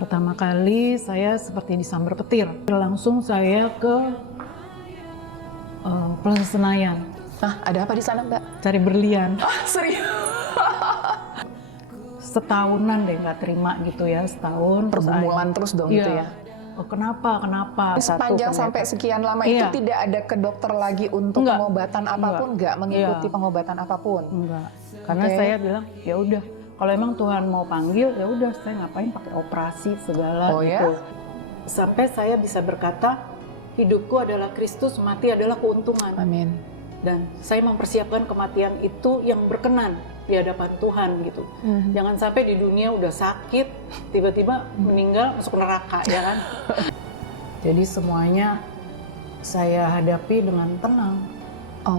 Pertama kali saya seperti disambar petir. Langsung saya ke Plaza Senayan. Nah, ada apa di sana, Mbak? Cari berlian. Ah, serius? Setahunan deh nggak terima gitu ya, setahun. Pergumulan terus dong iya. itu ya? Oh, kenapa? Sepanjang sampai sekian lama itu tidak ada ke dokter lagi untuk pengobatan apapun, nggak mengikuti pengobatan apapun? Enggak. Karena saya bilang, ya udah, kalau emang Tuhan mau panggil, ya udah saya ngapain pakai operasi segala gitu. Ya? Sampai saya bisa berkata, hidupku adalah Kristus, mati adalah keuntungan. Amin. Dan saya mempersiapkan kematian itu yang berkenan di hadapan Tuhan gitu. Jangan sampai di dunia udah sakit, tiba-tiba meninggal masuk neraka ya kan. Jadi semuanya saya hadapi dengan tenang.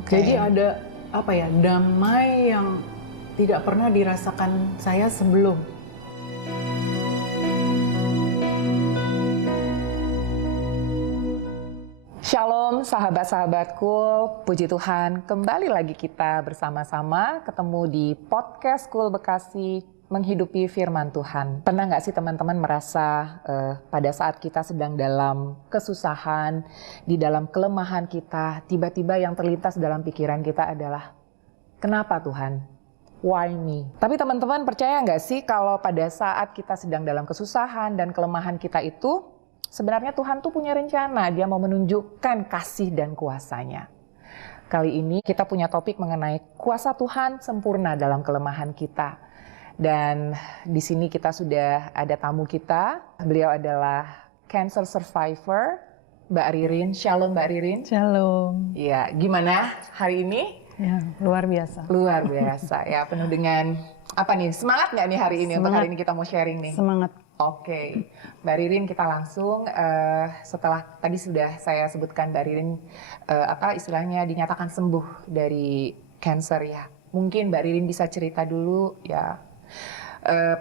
Jadi ada apa ya, damai yang tidak pernah dirasakan saya sebelum. Shalom sahabat-sahabatku, puji Tuhan kembali lagi kita bersama-sama ketemu di podcast School Bekasi menghidupi firman Tuhan. Pernah nggak sih teman-teman merasa pada saat kita sedang dalam kesusahan, di dalam kelemahan kita, tiba-tiba yang terlintas dalam pikiran kita adalah, kenapa Tuhan? Why me? Tapi teman-teman percaya nggak sih kalau pada saat kita sedang dalam kesusahan dan kelemahan kita itu, sebenarnya Tuhan tuh punya rencana, Dia mau menunjukkan kasih dan kuasanya. Kali ini kita punya topik mengenai kuasa Tuhan sempurna dalam kelemahan kita. Dan di sini kita sudah ada tamu kita, beliau adalah cancer survivor, Mbak Ririn. Shalom Mbak Ririn. Shalom. Iya, gimana hari ini? Ya, luar biasa. Luar biasa ya, penuh dengan apa nih? Semangat nggak nih hari ini? Untuk hari ini kita mau sharing nih? Semangat. Oke, Mbak Ririn kita langsung setelah tadi sudah saya sebutkan Mbak Ririn istilahnya dinyatakan sembuh dari cancer ya. Mungkin Mbak Ririn bisa cerita dulu ya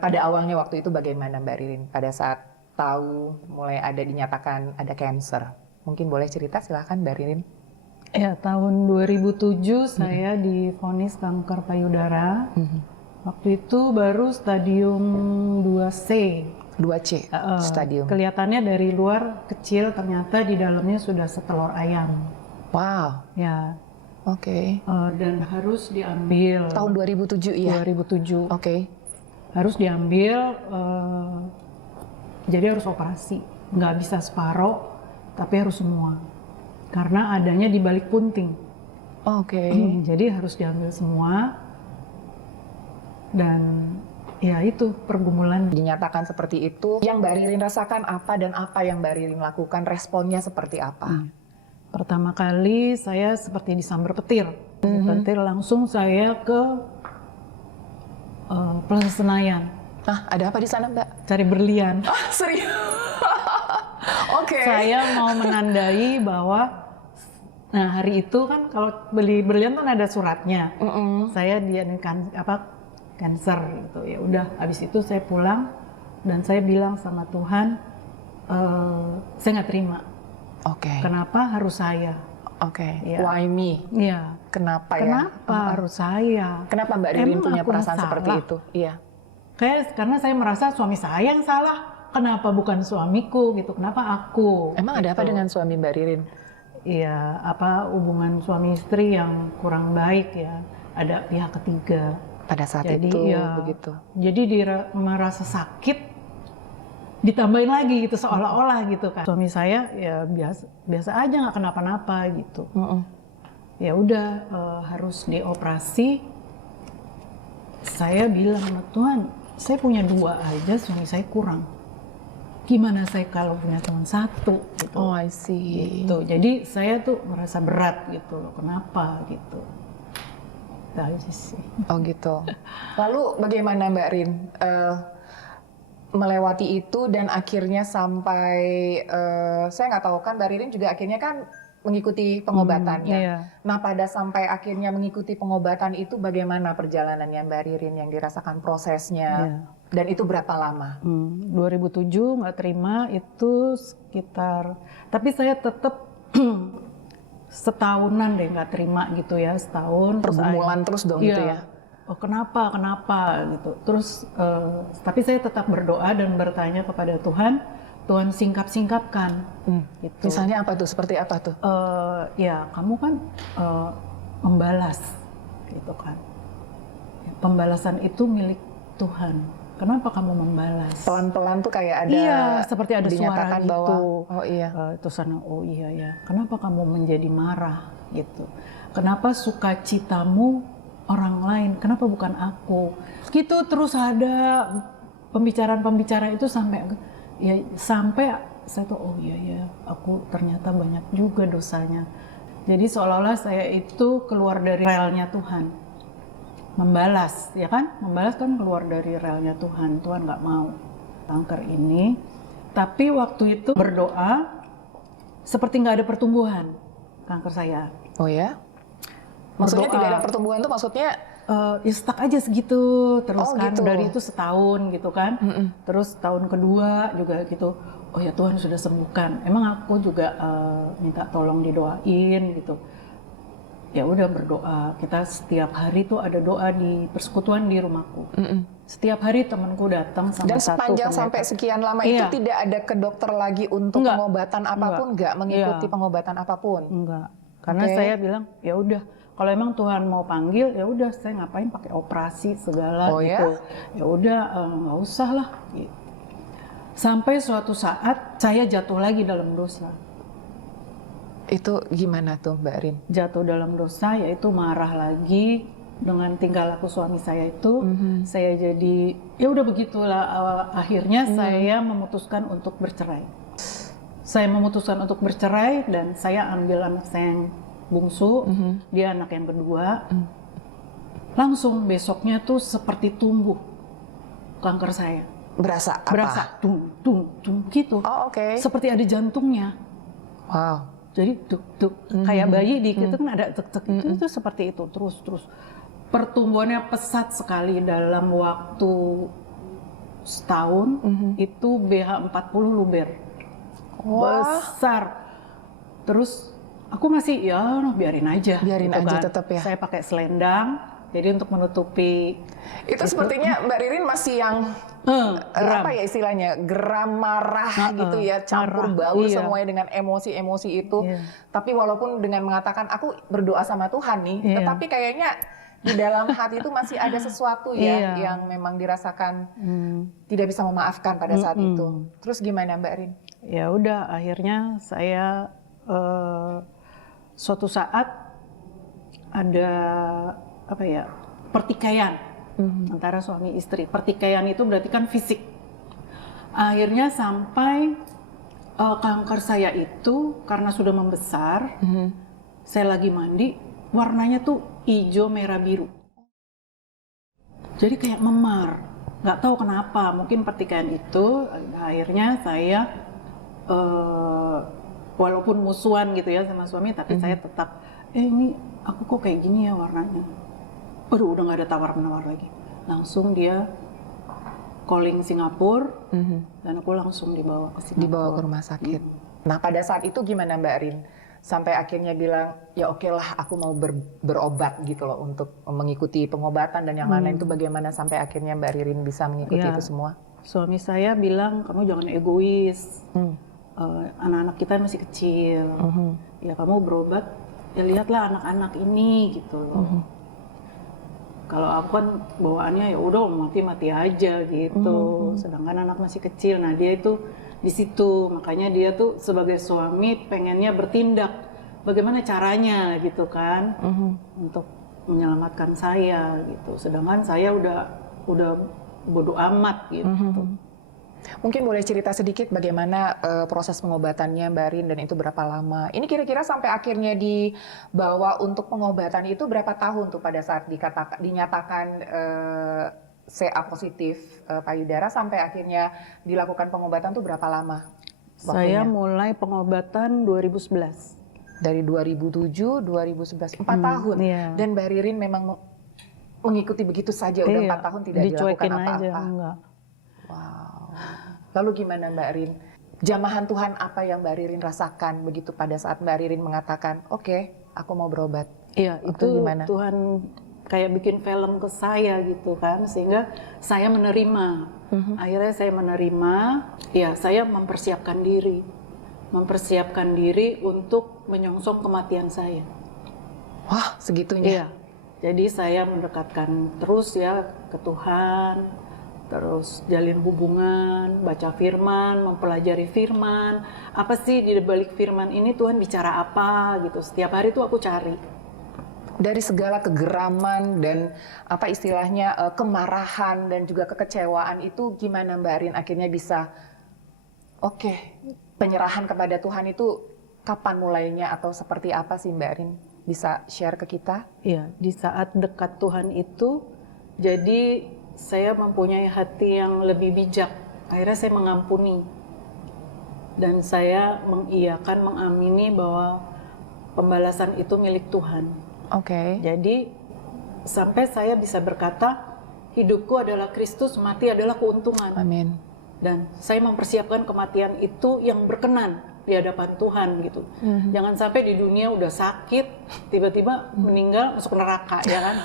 pada awalnya waktu itu bagaimana Mbak Ririn pada saat tahu mulai ada dinyatakan ada cancer. Mungkin boleh cerita, silakan Mbak Ririn. Ya, tahun 2007 saya divonis kanker payudara. Waktu itu baru stadium 2C. 2C stadium. Kelihatannya dari luar kecil, ternyata di dalamnya sudah setelur ayam. Wow. Ya. Oke. Dan harus diambil. Tahun 2007 ya? 2007. Oke. Harus diambil, jadi harus operasi. Nggak bisa separoh, tapi harus semua. Karena adanya di balik punting. Oke. Jadi harus diambil semua. Dan ya itu pergumulan. Dinyatakan seperti itu. Yang Mbak Ririn rasakan apa dan apa yang Mbak Ririn lakukan, responnya seperti apa? Pertama kali saya seperti disambar petir. Petir langsung saya ke Plaza Senayan. Nah, ada apa di sana Mbak? Cari berlian. Ah, serius? Oke. Saya mau menandai bahwa, nah hari itu kan kalau beli berlian kan ada suratnya. Saya diagnosis cancer gitu. Ya udah, habis itu saya pulang dan saya bilang sama Tuhan, saya nggak terima. Oke. Kenapa harus saya? Oke. Ya. Why me? Iya. Kenapa ya? Kenapa harus saya? Kenapa Mbak Ririn Emang punya aku perasaan salah? seperti itu? Iya. Karena saya merasa suami saya yang salah. Kenapa bukan suamiku gitu? Kenapa aku? Emang ada apa dengan suami Mbak Ririn? Iya, hubungan suami istri yang kurang baik ya. Ada pihak ketiga. Pada saat Jadi, itu ya, begitu. Jadi dia merasa sakit, ditambahin lagi gitu seolah-olah gitu kan. Suami saya ya biasa aja, nggak kenapa-napa gitu. Ya udah, harus dioperasi. Saya bilang sama Tuhan, saya punya 2 aja, suami saya kurang. Gimana saya kalau punya cuma 1 gitu. Oh, I see. Gitu. Jadi saya tuh merasa berat gitu loh, kenapa gitu. Nah, sih. Oh gitu. Lalu bagaimana Mbak Rin melewati itu dan akhirnya sampai saya nggak tahu kan Mbak Ririn juga akhirnya kan mengikuti pengobatannya. Iya. Nah pada sampai akhirnya mengikuti pengobatan itu bagaimana perjalanannya Mbak Ririn yang dirasakan prosesnya? Iya. Dan itu berapa lama? 2007 nggak terima itu sekitar, tapi saya tetap setahunan deh nggak terima gitu ya, setahun. Pergumulan terus dong itu ya? oh kenapa gitu. Terus tapi saya tetap berdoa dan bertanya kepada Tuhan, Tuhan singkapkan gitu. Misalnya apa tuh? Seperti apa tuh? Ya kamu kan membalas gitu kan. Pembalasan itu milik Tuhan. Kenapa kamu membalas? Pelan-pelan tuh kayak ada. Iya, seperti ada suara gitu. Bahwa, oh iya. Terus oh iya ya. Kenapa kamu menjadi marah gitu? Kenapa sukacitamu orang lain? Kenapa bukan aku? Gitu terus ada pembicaraan itu sampai saya tuh oh iya ya, aku ternyata banyak juga dosanya. Jadi seolah-olah saya itu keluar dari relnya Tuhan. Membalas, ya kan? Membalas kan keluar dari relnya Tuhan. Tuhan nggak mau kanker ini. Tapi waktu itu berdoa, seperti nggak ada pertumbuhan kanker saya. Oh ya? Maksudnya Berdoa, tidak ada pertumbuhan tuh maksudnya? Ya stuck aja segitu. Terus kan gitu. dari itu setahun gitu kan. Terus tahun kedua juga gitu. Oh ya Tuhan sudah sembuhkan. Emang aku juga minta tolong didoain gitu. Ya udah berdoa. Kita setiap hari tuh ada doa di persekutuan di rumahku. Setiap hari temanku datang sama dan satu sepanjang pendeta. sampai sekian lama Iya. itu tidak ada ke dokter lagi untuk Enggak. pengobatan apapun, enggak mengikuti Iya. pengobatan apapun. Enggak. Karena Oke. saya bilang ya udah kalau emang Tuhan mau panggil ya udah saya ngapain pakai operasi segala Oh, gitu. Ya udah nggak usah lah gitu. Sampai suatu saat saya jatuh lagi dalam dosa. Itu gimana tuh Mbak Rin? Jatuh dalam dosa yaitu marah lagi dengan tingkah laku suami saya itu. Saya jadi ya udah begitulah akhirnya saya memutuskan untuk bercerai. Saya memutuskan untuk bercerai dan saya ambil anak saya yang bungsu, dia anak yang kedua. Langsung besoknya tuh seperti tumbuh kanker saya. Berasa apa? Berasa tung gitu. Oh oke. Seperti ada jantungnya. Wow. Jadi tuk kayak bayi dikit itu kan ada tek itu seperti itu terus pertumbuhannya pesat sekali dalam waktu setahun itu BH 40 luber. Wah. Besar. Terus aku masih ya biarin aja. Biarin gitu aja kan. tetap ya. Saya pakai selendang jadi untuk menutupi Itu sepertinya Mbak Ririn masih yang geram. apa ya istilahnya, geram marah gitu ya, campur marah, baur iya. semuanya dengan emosi-emosi itu. Iya. Tapi walaupun dengan mengatakan aku berdoa sama Tuhan nih, Iya. tetapi kayaknya di dalam hati itu masih ada sesuatu ya Iya. yang memang dirasakan tidak bisa memaafkan pada saat itu. Terus gimana Mbak Rin? Ya udah akhirnya saya suatu saat ada apa ya pertikaian antara suami istri. Pertikaian itu berarti kan fisik. Akhirnya sampai kanker saya itu karena sudah membesar, saya lagi mandi, warnanya tuh hijau merah biru. Jadi kayak memar, nggak tahu kenapa. Mungkin pertikaian itu akhirnya saya walaupun musuhan gitu ya sama suami, tapi saya tetap ini aku kok kayak gini ya warnanya. Aduh udah nggak ada tawar-menawar lagi. Langsung dia calling Singapura dan aku langsung dibawa ke Singapura. Dibawa ke rumah sakit. Nah pada saat itu gimana Mbak Rin? Sampai akhirnya bilang ya oke lah aku mau berobat gitu loh untuk mengikuti pengobatan dan yang lain itu bagaimana sampai akhirnya Mbak Ririn bisa mengikuti Ya. itu semua? Suami saya bilang kamu jangan egois. Anak-anak kita masih kecil. Ya kamu berobat ya lihatlah anak-anak ini gitu loh. Kalau aku kan bawaannya ya udah mati-mati aja gitu. Sedangkan anak masih kecil. Nah, dia itu di situ. Makanya dia tuh sebagai suami pengennya bertindak. Bagaimana caranya gitu kan? Untuk menyelamatkan saya gitu. Sedangkan saya udah bodo amat gitu. Mungkin boleh cerita sedikit bagaimana proses pengobatannya Mbak Rin dan itu berapa lama? Ini kira-kira sampai akhirnya dibawa untuk pengobatan itu berapa tahun tuh pada saat dinyatakan CA positif payudara sampai akhirnya dilakukan pengobatan tuh berapa lama? Saya Waktunya? mulai pengobatan 2011. Dari 2007, 2011, 4 tahun. Iya. Dan Mbak Ririn memang mengikuti begitu saja, udah 4 tahun tidak dilakukan dicuekin aja, apa-apa. enggak. Wow. Lalu gimana Mbak Rin? Jamahan Tuhan apa yang Mbak Ririn rasakan begitu pada saat Mbak Ririn mengatakan, oke, aku mau berobat? Iya, Waktu itu gimana? Tuhan kayak bikin film ke saya gitu kan, sehingga saya menerima. Akhirnya saya menerima, ya saya mempersiapkan diri untuk menyongsong kematian saya. Wah, segitunya. Iya. Jadi saya mendekatkan terus ya ke Tuhan, terus jalin hubungan, baca firman, mempelajari firman. Apa sih di balik firman ini, Tuhan bicara apa gitu. Setiap hari tuh aku cari. Dari segala kegeraman dan apa istilahnya kemarahan dan juga kekecewaan itu, gimana Mbak Arin akhirnya bisa penyerahan kepada Tuhan itu kapan mulainya atau seperti apa sih Mbak Arin? Bisa share ke kita? Iya, di saat dekat Tuhan itu, jadi saya mempunyai hati yang lebih bijak. Akhirnya saya mengampuni. Dan saya mengiyakan, mengamini bahwa pembalasan itu milik Tuhan. Oke. Jadi sampai saya bisa berkata, hidupku adalah Kristus, mati adalah keuntungan. Amin. Dan saya mempersiapkan kematian itu yang berkenan di hadapan Tuhan gitu. Jangan sampai di dunia udah sakit, tiba-tiba meninggal masuk neraka, ya kan?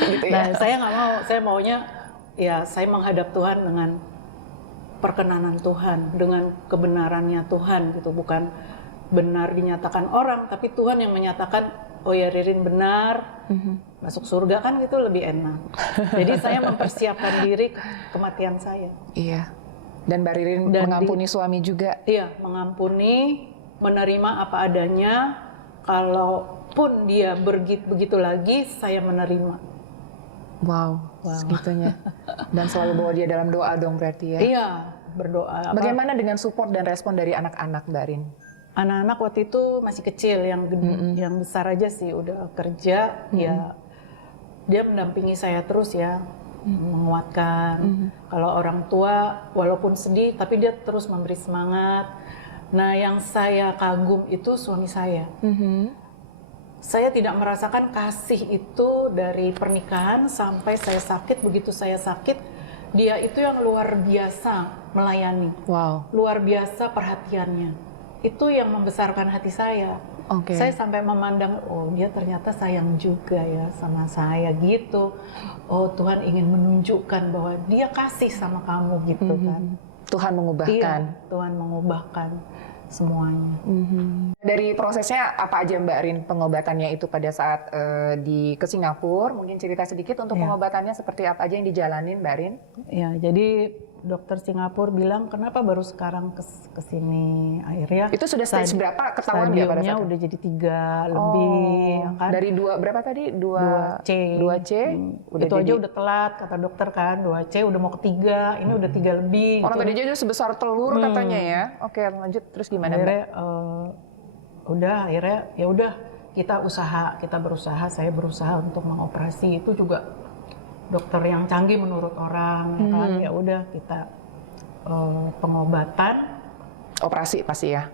Gitu ya. Nah, saya nggak mau, saya maunya ya saya menghadap Tuhan dengan perkenanan Tuhan, dengan kebenarannya Tuhan gitu. Bukan benar dinyatakan orang, tapi Tuhan yang menyatakan, oh ya Ririn benar, masuk surga kan gitu lebih enak. Jadi saya mempersiapkan diri kematian saya. Iya. Dan Mbak Ririn mengampuni suami juga. Iya, mengampuni, menerima apa adanya. Kalaupun dia begitu lagi, saya menerima. Wow. Segitunya. Dan selalu bawa dia dalam doa dong berarti ya. Iya, berdoa. Bagaimana dengan support dan respon dari anak-anak Mbak Rin? Anak-anak waktu itu masih kecil, yang besar aja sih udah kerja, ya dia mendampingi saya terus ya, menguatkan. Kalau orang tua walaupun sedih, tapi dia terus memberi semangat. Nah, yang saya kagum itu suami saya. Saya tidak merasakan kasih itu dari pernikahan sampai saya sakit. Begitu saya sakit, dia itu yang luar biasa melayani. Wow. Luar biasa perhatiannya. Itu yang membesarkan hati saya. Saya sampai memandang, oh dia ternyata sayang juga ya sama saya gitu. Oh Tuhan ingin menunjukkan bahwa dia kasih sama kamu gitu kan. Tuhan mengubahkan. Iya, Tuhan mengubahkan semuanya. Dari prosesnya apa aja Mbak Rin pengobatannya itu pada saat ke Singapura? Mungkin cerita sedikit untuk pengobatannya seperti apa aja yang dijalanin Mbak Rin? Ya, jadi dokter Singapura bilang kenapa baru sekarang ke sini. Akhirnya itu sudah stage berapa ketahuan dia pada saat itu? Udah jadi 3 lebih kan. Dari 2 berapa tadi? 2C. 2C. Itu aja udah telat kata dokter kan. 2C udah mau ke 3, ini udah 3 lebih. Orang tadi aja sebesar telur katanya ya. Oke, lanjut terus gimana akhirnya, akhirnya ya udah kita berusaha, saya berusaha untuk mengoperasi. Itu juga dokter yang canggih menurut orang, kan ya udah kita pengobatan, operasi pasti ya.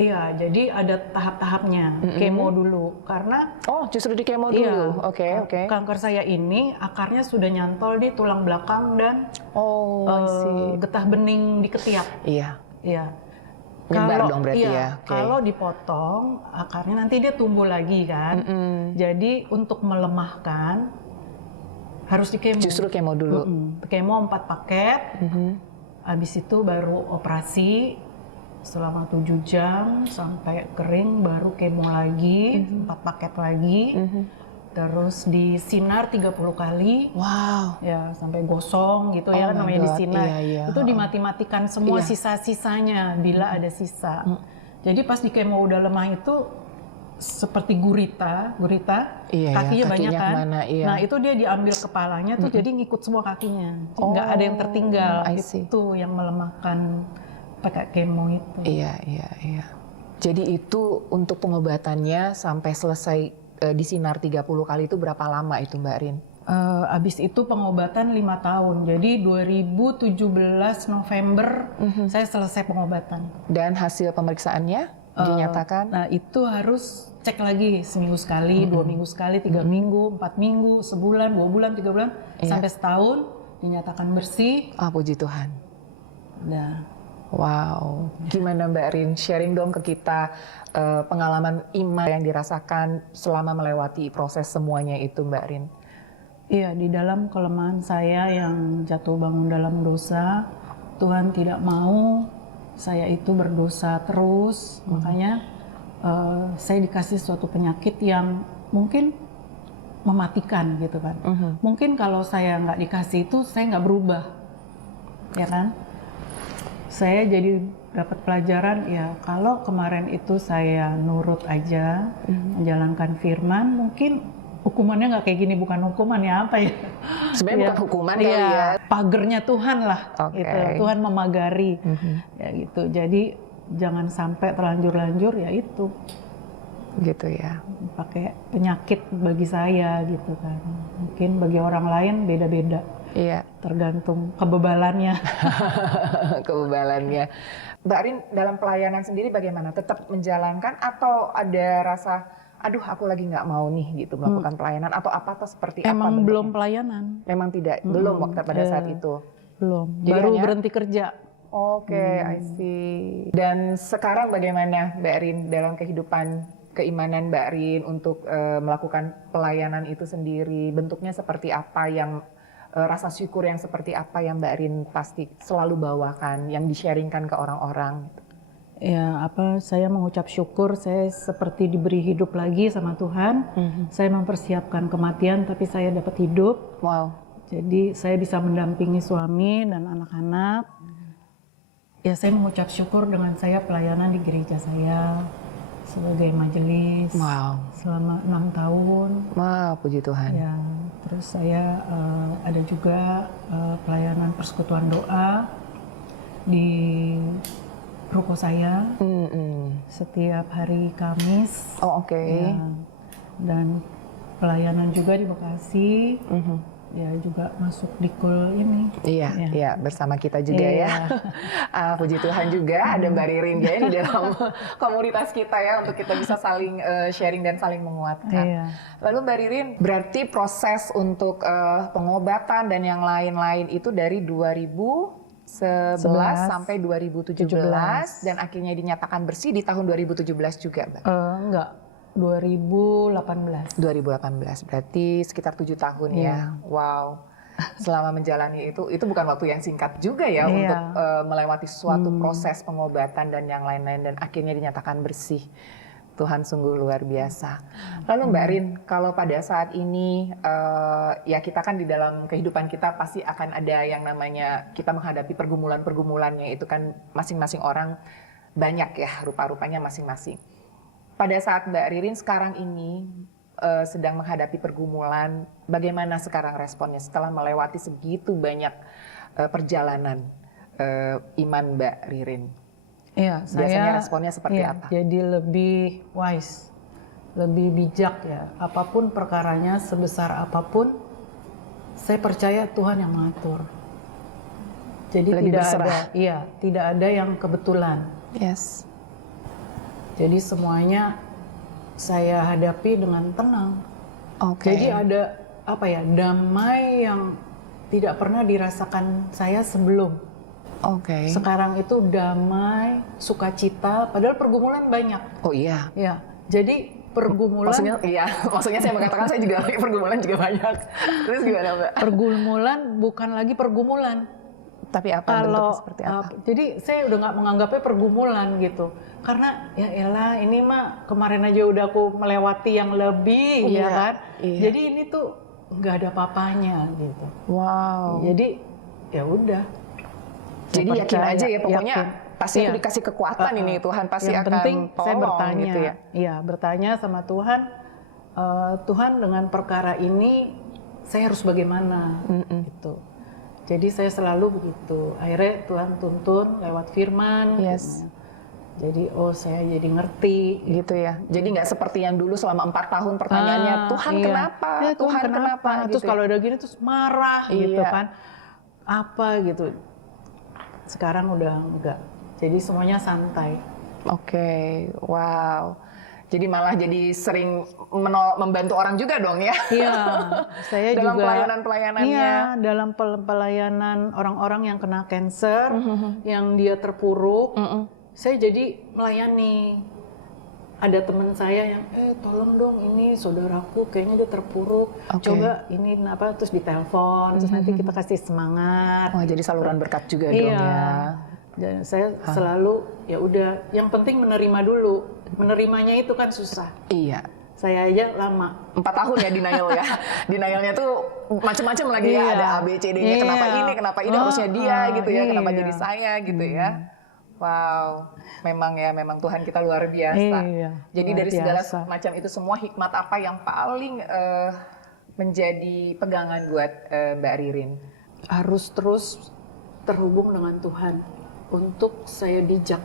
Iya, jadi ada tahap-tahapnya. Kemo dulu karena justru di kemo dulu. Oke. Kanker saya ini akarnya sudah nyantol di tulang belakang dan getah bening di ketiak. Iya. Kalau dong berarti ya. Kalau dipotong akarnya nanti dia tumbuh lagi kan. Jadi untuk melemahkan harus di kemo. Justru kemo dulu. Kemo 4 paket. Habis itu baru operasi selama 7 jam sampai kering, baru kemo lagi 4 paket lagi. Terus disinar 30 kali. Wow. Ya, sampai gosong gitu ya namanya disinar. Itu dimati-matikan semua sisa-sisanya bila ada sisa. Jadi pas di kemo udah lemah itu seperti gurita, kakinya banyak kan. Nah itu dia diambil kepalanya tuh jadi ngikut semua kakinya, nggak ada yang tertinggal. Itu yang melemahkan pakai kemo itu. Iya. Jadi itu untuk pengobatannya sampai selesai disinar 30 kali itu berapa lama itu Mbak Rin? Abis itu pengobatan 5 tahun, jadi 2017 November saya selesai pengobatan. Dan hasil pemeriksaannya dinyatakan? Nah itu harus cek lagi seminggu sekali, 2 minggu sekali, 3 minggu, 4 minggu, sebulan, 2 bulan, 3 bulan, sampai setahun dinyatakan bersih. Puji Tuhan. Nah, wow, gimana Mbak Rin? Sharing dong ke kita pengalaman iman yang dirasakan selama melewati proses semuanya itu Mbak Rin. Iya, di dalam kelemahan saya yang jatuh bangun dalam dosa, Tuhan tidak mau saya itu berdosa terus. Makanya saya dikasih suatu penyakit yang mungkin mematikan gitu kan. Mungkin kalau saya nggak dikasih itu, saya nggak berubah, ya kan? Saya jadi dapat pelajaran ya, kalau kemarin itu saya nurut aja, menjalankan firman, mungkin hukumannya nggak kayak gini. Bukan hukuman ya, apa ya? Sebenarnya bukan hukuman kali ya. Pagernya Tuhan lah, gitu. Tuhan memagari, ya gitu. Jadi jangan sampai terlanjur-lanjur ya itu. Gitu ya. Pakai penyakit bagi saya gitu kan. Mungkin bagi orang lain beda-beda. Iya. Tergantung kebebalannya. Kebebalannya. Mbak Rin, dalam pelayanan sendiri bagaimana? Tetap menjalankan atau ada rasa, aduh aku lagi nggak mau nih gitu melakukan pelayanan atau apa atau seperti apa? Emang bentuknya? belum pelayanan. Memang tidak, belum waktu pada saat itu. Belum. Jadi Baru hanya- berhenti kerja. Oke, I see. Dan sekarang bagaimana Mbak Rin dalam kehidupan keimanan Mbak Rin untuk melakukan pelayanan itu sendiri? Bentuknya seperti apa, yang rasa syukur yang seperti apa yang Mbak Rin pasti selalu bawakan, yang di-sharingkan ke orang-orang? Ya, saya mengucap syukur, saya seperti diberi hidup lagi sama Tuhan. Saya mempersiapkan kematian, tapi saya dapat hidup. Wow. Jadi saya bisa mendampingi suami dan anak-anak. Ya, saya mengucap syukur dengan saya pelayanan di gereja saya sebagai majelis. Wow. Selama 6 tahun. Wow, puji Tuhan. Ya, terus saya ada juga pelayanan persekutuan doa di ruko saya setiap hari Kamis. Oh, oke. Ya, dan pelayanan juga di Bekasi. Ya, juga masuk di KUL ini. Iya, Ya. iya, bersama kita juga Iya. ya. Puji Tuhan juga ada Mbak Ririn ya di dalam komunitas kita ya, untuk kita bisa saling sharing dan saling menguatkan. Iya. Lalu Mbak Ririn, berarti proses untuk pengobatan dan yang lain-lain itu dari 2011 sampai 2017 dan akhirnya dinyatakan bersih di tahun 2017 juga, Mbak? Enggak, 2018. 2018, berarti sekitar 7 tahun ya. Wow. Selama menjalani itu bukan waktu yang singkat juga ya untuk melewati suatu proses pengobatan dan yang lain-lain dan akhirnya dinyatakan bersih. Tuhan sungguh luar biasa. Lalu Mbak Rin, kalau pada saat ini ya kita kan di dalam kehidupan kita pasti akan ada yang namanya kita menghadapi pergumulan-pergumulannya, itu kan masing-masing orang banyak ya rupa-rupanya masing-masing. Pada saat Mbak Ririn sekarang ini sedang menghadapi pergumulan, bagaimana sekarang responnya setelah melewati segitu banyak perjalanan iman Mbak Ririn? Iya, Biasanya responnya seperti apa? Jadi lebih wise, lebih bijak ya. Apapun perkaranya, sebesar apapun, saya percaya Tuhan yang mengatur. Jadi Lebih tidak berserah. tidak ada yang kebetulan. Yes. Jadi semuanya saya hadapi dengan tenang. Oke. Jadi ada damai yang tidak pernah dirasakan saya sebelum. Oke. Sekarang itu damai, sukacita, padahal pergumulan banyak. Oh iya. Ya, jadi pergumulan. Maksudnya saya mengatakan saya juga lagi pergumulan juga banyak. Terus gimana Mbak? Pergumulan bukan lagi pergumulan. Tapi apa bentuknya seperti apa? Jadi saya udah nggak menganggapnya pergumulan gitu. Karena ya elah ini mah kemarin aja udah aku melewati yang lebih, ya kan. Iya. Jadi ini tuh nggak ada papanya gitu. Wow. Jadi ya udah. Jadi Saya yakin percaya, aja ya pokoknya yakin. pasti aku Iya. dikasih kekuatan ini Tuhan pasti Yang akan penting tolong saya bertanya, gitu ya. Iya, bertanya sama Tuhan, Tuhan dengan perkara ini saya harus bagaimana gitu. Jadi saya selalu begitu. Akhirnya Tuhan tuntun lewat firman. Yes. Jadi saya jadi ngerti. Gitu ya. Jadi nggak seperti yang dulu selama 4 tahun pertanyaannya Tuhan iya. kenapa? Ya, Tuhan kenapa? Terus Gitu kalau ya. udah gini terus marah gitu Iya. kan. Apa gitu. Sekarang udah enggak. Jadi semuanya santai. Oke, wow. Jadi malah jadi sering membantu orang juga dong ya. Iya, saya dalam juga pelayanan-pelayanannya. Iya, dalam pelayanan orang-orang yang kena cancer, yang dia terpuruk, saya jadi melayani. ada teman saya yang tolong dong, ini saudaraku kayaknya dia terpuruk, coba ini apa, terus ditelepon, terus nanti kita kasih semangat. Oh, jadi saluran berkat juga dong Iya. ya. Dan saya selalu ya udah, yang penting menerima dulu. Menerimanya itu kan susah. Iya. Saya aja lama. 4 tahun ya denial ya. Denialnya tuh macam-macam lagi ya. Iya. Ada A, B, C, D-nya. Kenapa ini harusnya dia gitu ya. Kenapa jadi saya gitu ya. Wow. Memang Tuhan kita luar biasa. Iya, Jadi luar dari segala biasa. macam itu semua, hikmat apa yang paling menjadi pegangan buat Mbak Ririn? Harus terus terhubung dengan Tuhan untuk saya bijak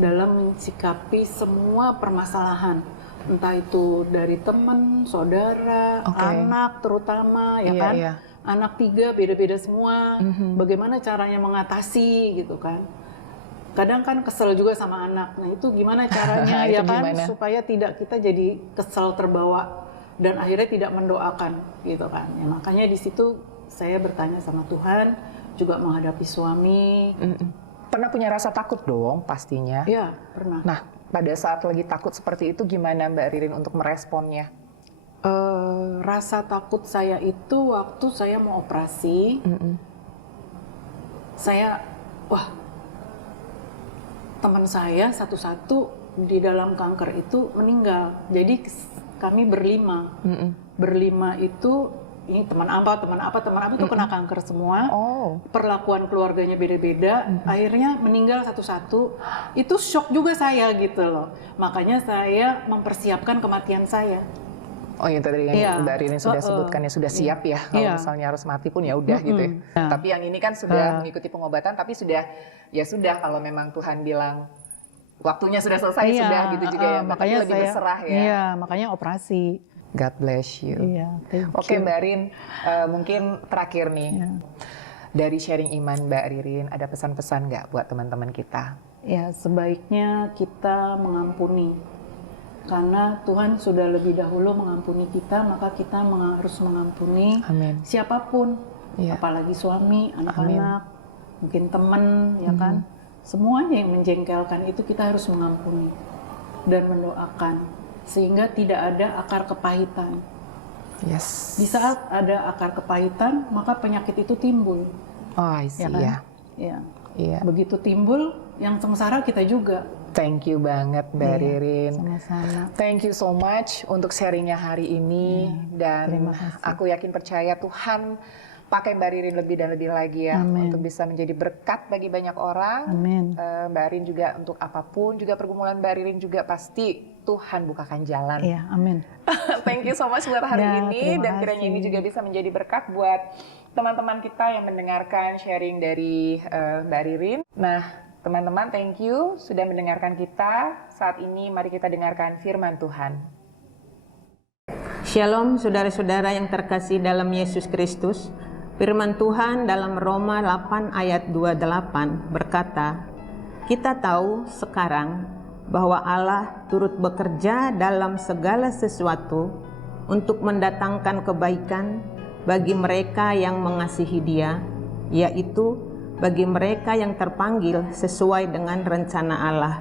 dalam mensikapi semua permasalahan, entah itu dari teman, saudara, anak terutama ya kan. Anak 3 beda-beda semua. Bagaimana caranya mengatasi gitu kan. Kadang kan kesel juga sama anak. Nah, itu gimana caranya ya kan, gimana? supaya tidak kita jadi kesel terbawa dan akhirnya tidak mendoakan gitu kan. Ya, makanya di situ saya bertanya sama Tuhan, juga menghadapi suami. Pernah punya rasa takut dong pastinya. Iya, pernah. Nah, pada saat lagi takut seperti itu gimana Mbak Ririn untuk meresponnya? Rasa takut saya itu waktu saya mau operasi, saya, teman saya satu-satu di dalam kanker itu meninggal. Jadi kami berlima. Berlima itu, ini teman apa itu kena kanker semua. Perlakuan keluarganya beda-beda, akhirnya meninggal satu-satu. Itu shock juga saya gitu loh. Makanya saya mempersiapkan kematian saya. Oh ya, tadi yang Mbak Ririn sudah sebutkan ya, sudah siap ya kalau misalnya harus mati pun ya udah gitu ya. Tapi yang ini kan sudah mengikuti pengobatan, tapi sudah kalau memang Tuhan bilang waktunya sudah selesai sudah gitu juga ya. Makanya lebih saya berserah ya. Iya, makanya operasi. God bless you. Iya, Oke, Mbak Rin, mungkin terakhir nih. Dari sharing iman Mbak Ririn, ada pesan-pesan nggak buat teman-teman kita? Ya, sebaiknya kita mengampuni. Karena Tuhan sudah lebih dahulu mengampuni kita, maka kita harus mengampuni siapapun. Apalagi suami, anak-anak, mungkin teman, ya kan. Semuanya yang menjengkelkan itu kita harus mengampuni dan mendoakan. Sehingga tidak ada akar kepahitan. Yes. Di saat ada akar kepahitan, maka penyakit itu timbul. Oh, I see. Ya kan? Iya. Begitu timbul, yang sengsara kita juga. Thank you banget Mbak Ririn. Sama-sama. Thank you so much untuk sharingnya hari ini. Dan aku yakin percaya Tuhan pakai Mbak Ririn lebih dan lebih lagi ya. Untuk bisa menjadi berkat bagi banyak orang. Mbak Ririn juga untuk apapun, juga pergumulan Mbak Ririn juga pasti Tuhan bukakan jalan. Iya, amin. Thank you so much buat hari ini. Dan kiranya ini juga bisa menjadi berkat buat teman-teman kita yang mendengarkan sharing dari Mbak Ririn. Nah, teman-teman, thank you sudah mendengarkan kita. Saat ini mari kita dengarkan firman Tuhan. Shalom saudara-saudara yang terkasih dalam Yesus Kristus. Firman Tuhan dalam Roma 8 ayat 28 berkata, "Kita tahu sekarang bahwa Allah turut bekerja dalam segala sesuatu untuk mendatangkan kebaikan bagi mereka yang mengasihi Dia, yaitu bagi mereka yang terpanggil sesuai dengan rencana Allah."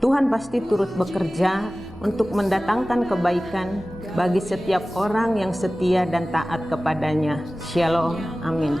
Tuhan pasti turut bekerja untuk mendatangkan kebaikan bagi setiap orang yang setia dan taat kepadanya. Shalom, amin.